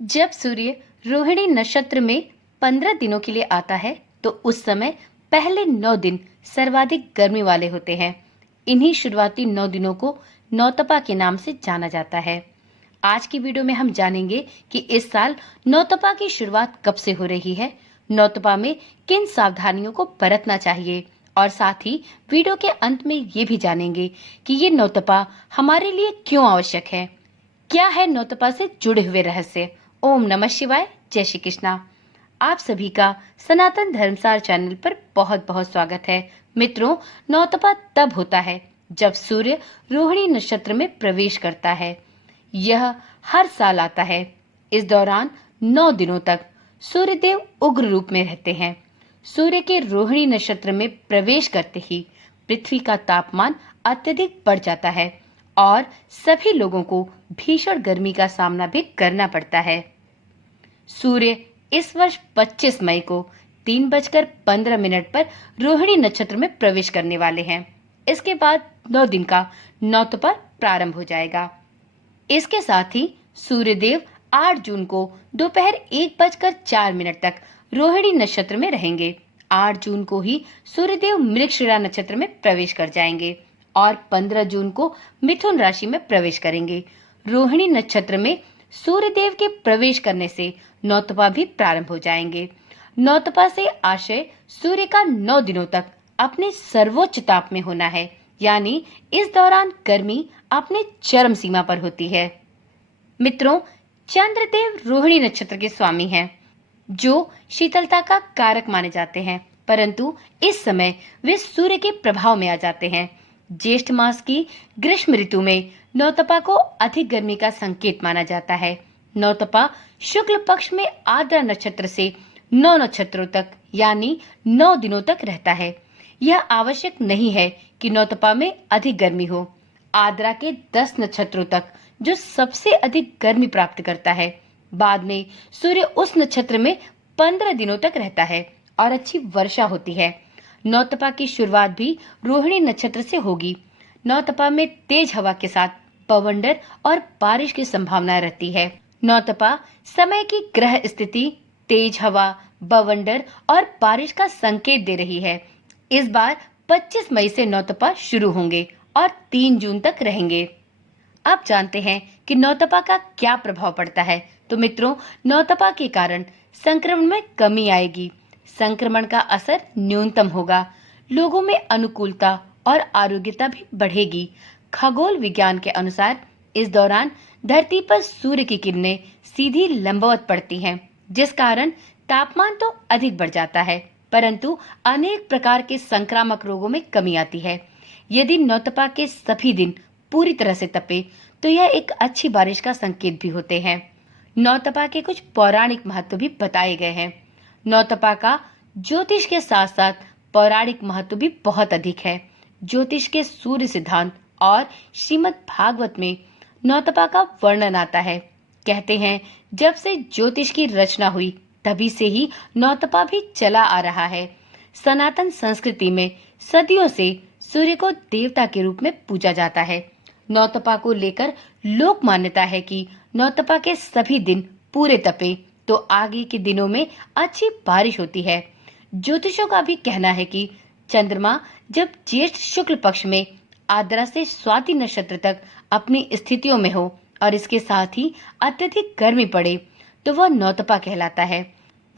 जब सूर्य रोहिणी नक्षत्र में 15 दिनों के लिए आता है तो उस समय पहले 9 दिन सर्वाधिक गर्मी वाले होते हैं। इन्हीं शुरुआती 9 दिनों को नौतपा के नाम से जाना जाता है। आज की वीडियो में हम जानेंगे कि इस साल नौतपा की शुरुआत कब से हो रही है, नौतपा में किन सावधानियों को बरतना चाहिए और साथ ही वीडियो के अंत में ये भी जानेंगे कि ये नौतपा हमारे लिए क्यों आवश्यक है। क्या है नौतपा से जुड़े हुए रहस्य। ओम नमः शिवाय, जय श्री कृष्णा। आप सभी का सनातन धर्मसार चैनल पर बहुत बहुत स्वागत है। मित्रों, नौतपा तब होता है जब सूर्य रोहिणी नक्षत्र में प्रवेश करता है। यह हर साल आता है। इस दौरान 9 दिनों तक सूर्यदेव उग्र रूप में रहते हैं। सूर्य के रोहिणी नक्षत्र में प्रवेश करते ही पृथ्वी का तापमान अत्यधिक बढ़ जाता है और सभी लोगों को भीषण गर्मी का सामना भी करना पड़ता है। सूर्य इस वर्ष 25 मई को 3:15 पर रोहिणी नक्षत्र में प्रवेश करने वाले हैं। इसके बाद 9 दिन का नौतपा प्रारंभ हो जाएगा। इसके साथ ही सूर्यदेव 8 जून को दोपहर 1:04 तक रोहिणी नक्षत्र में रहेंगे। 8 जून को ही सूर्यदेव मृगशिरा नक्षत्र में प्रवेश कर जाएंगे और 15 जून को मिथुन राशि में प्रवेश करेंगे। रोहिणी नक्षत्र में सूर्यदेव के प्रवेश करने से नौतपा भी प्रारंभ हो जाएंगे। नौतपा से आशय सूर्य का 9 दिनों तक अपने सर्वोच्च ताप में होना है, यानी इस दौरान गर्मी अपने चरम सीमा पर होती है। मित्रों, चंद्रदेव रोहिणी नक्षत्र के स्वामी हैं, जो शीतलता का कारक माने जाते हैं, परंतु इस समय वे सूर्य के प्रभाव में आ जाते हैं। ज्येष्ठ मास की ग्रीष्म ऋतु में नौतपा को अधिक गर्मी का संकेत माना जाता है। नौतपा शुक्ल पक्ष में आद्रा नक्षत्र से 9 नक्षत्रों तक यानी 9 दिनों तक रहता है। यह आवश्यक नहीं है कि नौतपा में अधिक गर्मी हो। आद्रा के 10 नक्षत्रों तक जो सबसे अधिक गर्मी प्राप्त करता है। बाद में सूर्य उस नक्षत्र में 15 दिनों तक रहता है और अच्छी वर्षा होती है। नौतपा की शुरुआत भी रोहिणी नक्षत्र से होगी। नौतपा में तेज हवा के साथ बवंडर और बारिश की संभावना रहती है। नौतपा समय की ग्रह स्थिति तेज हवा, बवंडर और बारिश का संकेत दे रही है। इस बार 25 मई से नौतपा शुरू होंगे और 3 जून तक रहेंगे। अब जानते हैं कि नौतपा का क्या प्रभाव पड़ता है। तो मित्रों, नौतपा के कारण संक्रमण में कमी आएगी। संक्रमण का असर न्यूनतम होगा। लोगों में अनुकूलता और आरोग्यता भी बढ़ेगी। खगोल विज्ञान के अनुसार इस दौरान धरती पर सूर्य की किरणें सीधी लंबवत पड़ती हैं, जिस कारण तापमान तो अधिक बढ़ जाता है, परंतु अनेक प्रकार के संक्रामक रोगों में कमी आती है। यदि नौतपा के सभी दिन पूरी तरह से तपे तो यह एक अच्छी बारिश का संकेत भी होते हैं। नौतपा के कुछ पौराणिक महत्व भी बताए गए हैं। नौतपा का ज्योतिष के साथ साथ पौराणिक महत्व भी बहुत अधिक है। ज्योतिष के सूर्य सिद्धांत और श्रीमद् भागवत में नौतपा का वर्णन आता है। कहते हैं, जब से ज्योतिष की रचना हुई तभी से ही नौतपा भी चला आ रहा है। सनातन संस्कृति में सदियों से सूर्य को देवता के रूप में पूजा जाता है। नौतपा को लेकर लोक मान्यता है कि नौतपा के सभी दिन पूरे तपे तो आगे के दिनों में अच्छी बारिश होती है। ज्योतिषों का भी कहना है कि चंद्रमा जब ज्येष्ठ शुक्ल पक्ष में आद्रा से स्वाति नक्षत्र तक अपनी स्थितियों में हो और इसके साथ ही अत्यधिक गर्मी पड़े तो वह नौतपा कहलाता है।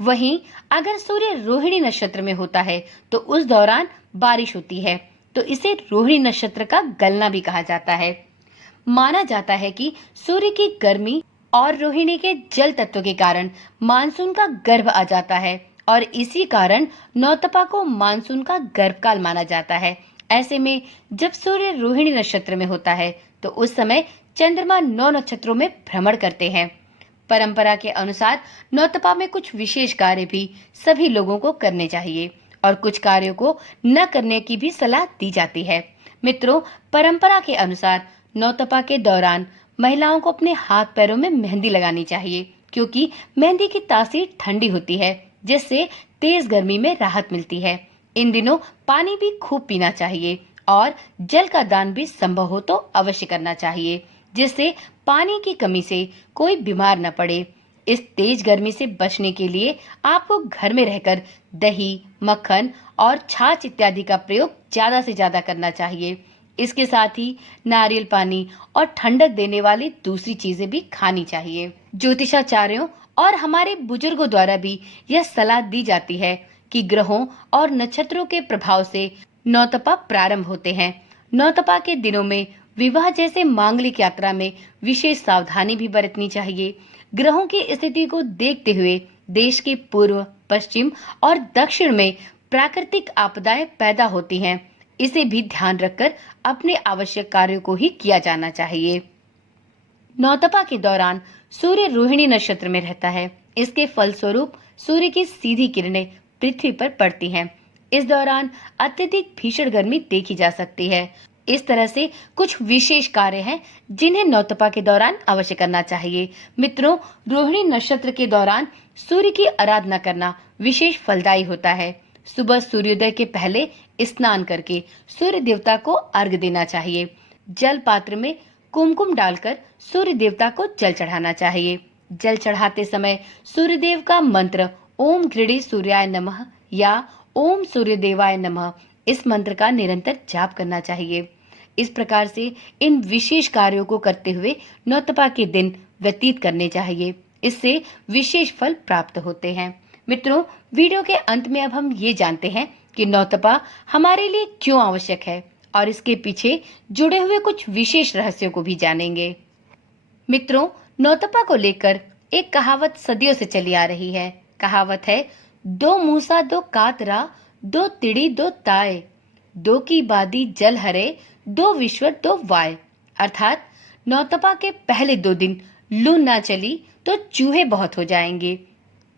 वहीं अगर सूर्य रोहिणी नक्षत्र में होता है तो उस दौरान बारिश होती है, तो इसे रोहिणी नक्षत्र का गलना भी कहा जाता है। माना जाता है कि सूर्य की गर्मी और रोहिणी के जल तत्व के कारण मानसून का गर्भ आ जाता है और इसी कारण नौतपा को मानसून का गर्भकाल माना जाता है। ऐसे में जब सूर्य रोहिणी नक्षत्र में होता है तो उस समय चंद्रमा 9 नक्षत्रों में भ्रमण करते हैं। परंपरा के अनुसार नौतपा में कुछ विशेष कार्य भी सभी लोगों को करने चाहिए और कुछ कार्यों को न करने की भी सलाह दी जाती है। मित्रों, परंपरा के अनुसार नौतपा के दौरान महिलाओं को अपने हाथ पैरों में मेहंदी लगानी चाहिए, क्योंकि मेहंदी की तासीर ठंडी होती है, जिससे तेज गर्मी में राहत मिलती है। इन दिनों पानी भी खूब पीना चाहिए और जल का दान भी संभव हो तो अवश्य करना चाहिए, जिससे पानी की कमी से कोई बीमार न पड़े। इस तेज गर्मी से बचने के लिए आपको घर में रहकर दही, मक्खन और छाछ इत्यादि का प्रयोग ज्यादा से ज्यादा करना चाहिए। इसके साथ ही नारियल पानी और ठंडक देने वाली दूसरी चीजें भी खानी चाहिए। ज्योतिषाचार्यों और हमारे बुजुर्गों द्वारा भी यह सलाह दी जाती है कि ग्रहों और नक्षत्रों के प्रभाव से नौतपा प्रारंभ होते हैं। नौतपा के दिनों में विवाह जैसे मांगलिक यात्रा में विशेष सावधानी भी बरतनी चाहिए। ग्रहों की स्थिति को देखते हुए देश के पूर्व, पश्चिम और दक्षिण में प्राकृतिक आपदाएं पैदा होती हैं। इसे भी ध्यान रखकर अपने आवश्यक कार्यों को ही किया जाना चाहिए। नौतपा के दौरान सूर्य रोहिणी नक्षत्र में रहता है। इसके फलस्वरूप सूर्य की सीधी किरणें पृथ्वी पर पड़ती हैं। इस दौरान अत्यधिक भीषण गर्मी देखी जा सकती है। इस तरह से कुछ विशेष कार्य हैं जिन्हें नौतपा के दौरान अवश्य करना चाहिए। मित्रों, रोहिणी नक्षत्र के दौरान सूर्य की आराधना करना विशेष फलदायी होता है। सुबह सूर्योदय के पहले स्नान करके सूर्य देवता को अर्घ देना चाहिए। जल पात्र में कुमकुम डालकर सूर्य देवता को जल चढ़ाना चाहिए। जल चढ़ाते समय सूर्यदेव का मंत्र ओम गृणी सूर्याय नमः या ओम सूर्यदेवाय नमः, इस मंत्र का निरंतर जाप करना चाहिए। इस प्रकार से इन विशेष कार्यों को करते हुए नौतपा के दिन व्यतीत करने चाहिए। इससे विशेष फल प्राप्त होते हैं। मित्रों, वीडियो के अंत में अब हम ये जानते हैं कि नौतपा हमारे लिए क्यों आवश्यक है और इसके पीछे जुड़े हुए कुछ विशेष रहस्यों को भी जानेंगे। मित्रों, नौतपा को लेकर एक कहावत सदियों से चली आ रही है। कहावत है, दो मूसा दो कातरा, दो तिड़ी दो ताए, दो की बादी जल हरे, दो विश्व दो वाय। अर्थात नौतपा के पहले 2 दिन लू ना चली तो चूहे बहुत हो जाएंगे,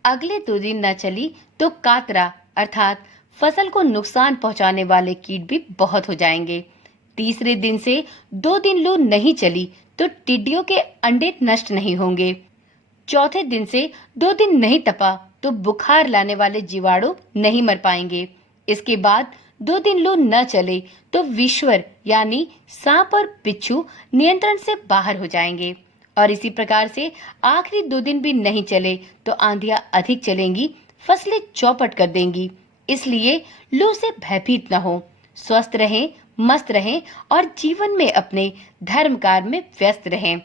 अगले 2 दिन न चली तो कातरा अर्थात फसल को नुकसान पहुंचाने वाले कीट भी बहुत हो जाएंगे। तीसरे दिन से 2 दिन लू नहीं चली तो टिड्डियों के अंडे नष्ट नहीं होंगे। चौथे दिन से 2 दिन नहीं तपा तो बुखार लाने वाले जीवाणु नहीं मर पाएंगे। इसके बाद 2 दिन लू न चले तो विश्वर यानी सांप और बिच्छू नियंत्रण से बाहर हो जाएंगे। और इसी प्रकार से आखिरी 2 दिन भी नहीं चले तो आंधियां अधिक चलेंगी, फसलें चौपट कर देंगी। इसलिए लू से भयभीत न हो, स्वस्थ रहें, मस्त रहें और जीवन में अपने धर्म कार्य में व्यस्त रहें।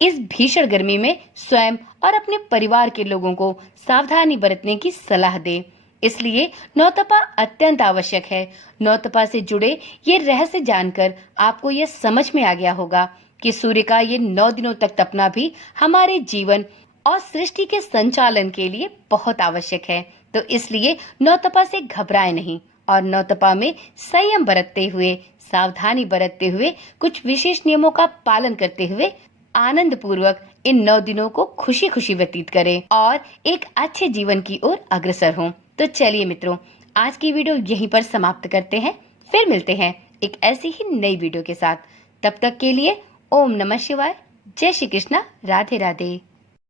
इस भीषण गर्मी में स्वयं और अपने परिवार के लोगों को सावधानी बरतने की सलाह दें। इसलिए नौतपा अत्यंत आवश्यक है। नौतपा से जुड़े ये रहस्य जानकर आपको यह समझ में आ गया होगा कि सूर्य का ये 9 दिनों तक तपना भी हमारे जीवन और सृष्टि के संचालन के लिए बहुत आवश्यक है। तो इसलिए नौतपा से घबराएं नहीं और नौतपा में संयम बरतते हुए, सावधानी बरतते हुए, कुछ विशेष नियमों का पालन करते हुए आनंद पूर्वक इन 9 दिनों को खुशी खुशी व्यतीत करें और एक अच्छे जीवन की ओर अग्रसर हों। तो चलिए मित्रों, आज की वीडियो यहीं पर समाप्त करते हैं। फिर मिलते हैं एक ऐसी ही नई वीडियो के साथ। तब तक के लिए ओम नमः शिवाय, जय श्री कृष्णा, राधे राधे।